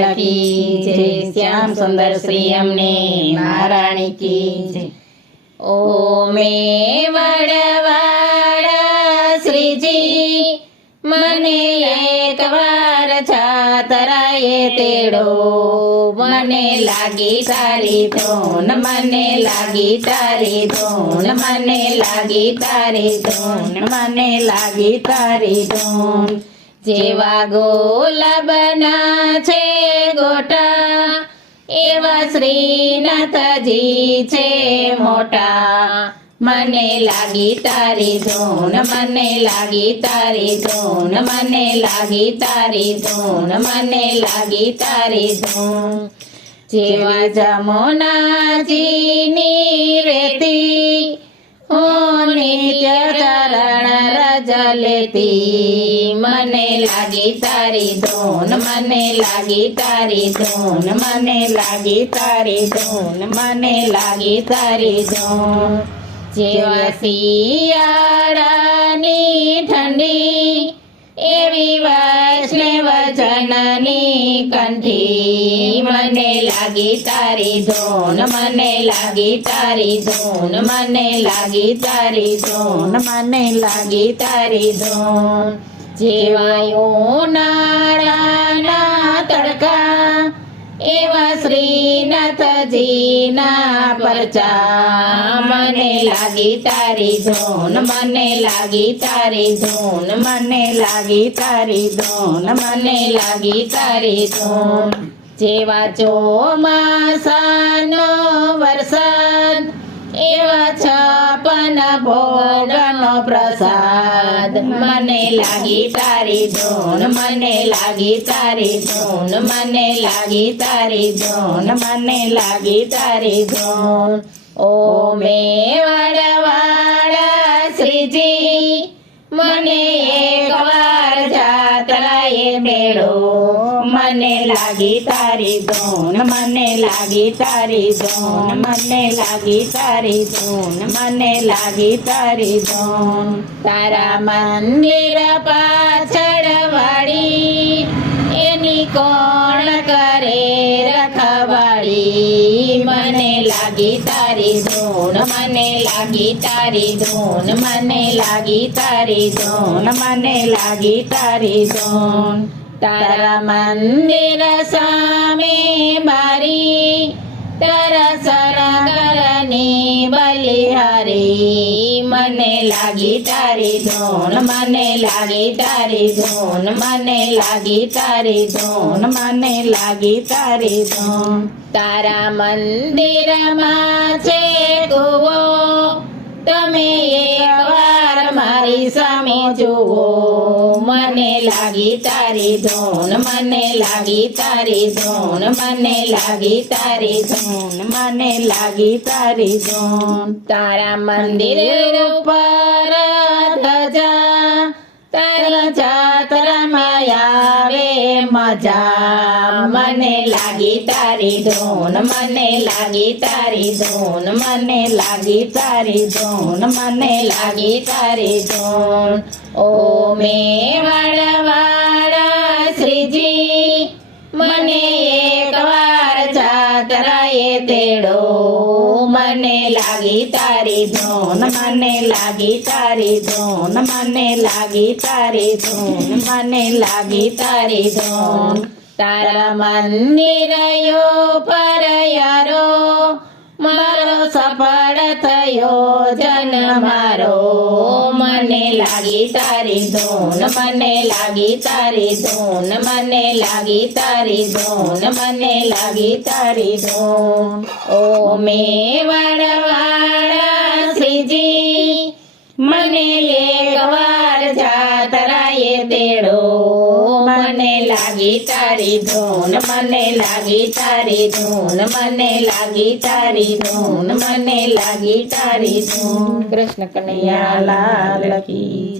લાલ કી જય, શ્યામ સુંદર શ્રી અમને મહારાણી કી જય। ઓ મેં વડવાળા શ્રીજી મને એકવાર છાતરાએ તેડો, મને લાગી તારી ધૂન, મને લાગી તારી ધૂન, મને લાગી તારી ધૂન, મને લાગી તારી ધૂન। જેવા ગુલાબના છે ગોટા, એવા શ્રીનાથજી છે મોટા, મને લાગી તારી ધૂન, મને લાગી તારી ધૂન, મને લાગી તારી ધૂન, મને લાગી તારી ધૂન। જેવા જમુનાજીની રેતી, હું નિત્ય ચરણ રજ લેતી, મને લાગી તારી ધૂન, મને લાગી તારી ધૂન, મને લાગી તારી ધૂન, મને લાગી તારી ધૂન। જેવા શિયાળાની ઠંડી, એવી વૈષ્ણવ જનની કંઠી, મને લાગી તારી ધૂન, મને લાગી તારી ધૂન, મને લાગી તારી ધૂન, મને લાગી તારી ધૂન। જેવા ઉનાળાના તડકા, એવા શ્રીનાથજીના પરચા, મને લાગી તારી ધૂન, મને લાગી તારી ધૂન, મને લાગી તારી ધૂન, મને લાગી તારી ધૂન। જેવા ચોમાસાનો વરસાદ, એવા છપ્પન ભોગનો પ્રસાદ, મને લાગી તારી ધૂન, મને લાગી તારી ધૂન, મને લાગી તારી ધૂન, મને લાગી તારી ધૂન। ઓ મેં વડવાળા શ્રીજી મને એકવાર જાત્રાએ તેડો, મને લાગી તારી ધૂન, મને લાગી તારી ધૂન, મને લાગી તારી ધૂન, મને લાગી તારી ધૂન। તારા મંદિર પાછળ વાળી, એની કોણ કરે રખવાળી, મને લાગી તારી ધૂન, મને લાગી તારી ધૂન, મને લાગી તારી ધૂન, મને લાગી તારી ધૂન। તારા મંદિર સામે બારી, તારા સરગરની બલિહારી, મને લાગી તારી ધૂન, મને લાગી તારી ધૂન, મને લાગી તારી ધૂન, મને લાગી તારી ધૂન। તારા મંદિરમાં છે કૂવો, તમે એકવાર મારી સામે જુઓ, મને લાગી તારી ધૂન, મને લાગી તારી ધૂન, મને લાગી તારી ધૂન, મને લાગી તારી ધૂન। તારા મંદિર ઉપર ધજા, તારા જાત્રામાં આવે મજા, મને લાગી તારી ધૂન, મને લાગી તારી ધૂન, મને લાગી તારી ધૂન, મને લાગી તારી ધૂન। ઓ મેં વડવાળા શ્રીજી મને એકવાર જાત્રાએ તેડો, મને લાગી તારી ધૂન, મને લાગી તારી ધૂન, મને લાગી તારી ધૂન, મને લાગી તારી ધૂન। તારા મંદિર પર યારો, મારો સફળ થયો જન્મ મારો, મને લાગી તારી ધૂન, મને લાગી તારી ધૂન, મને લાગી તારી ધૂન, મને લાગી તારી ધૂન। ઓ મેં વડવાળા શ્રીજી મને એકવાર જાત્રાએ તેડો, મને લાગી તારી ધૂન, મને લાગી તારી ધૂન, મને લાગી તારી ધૂન, મને લાગી તારી ધૂન। કૃષ્ણ કનૈયા લાલ કી।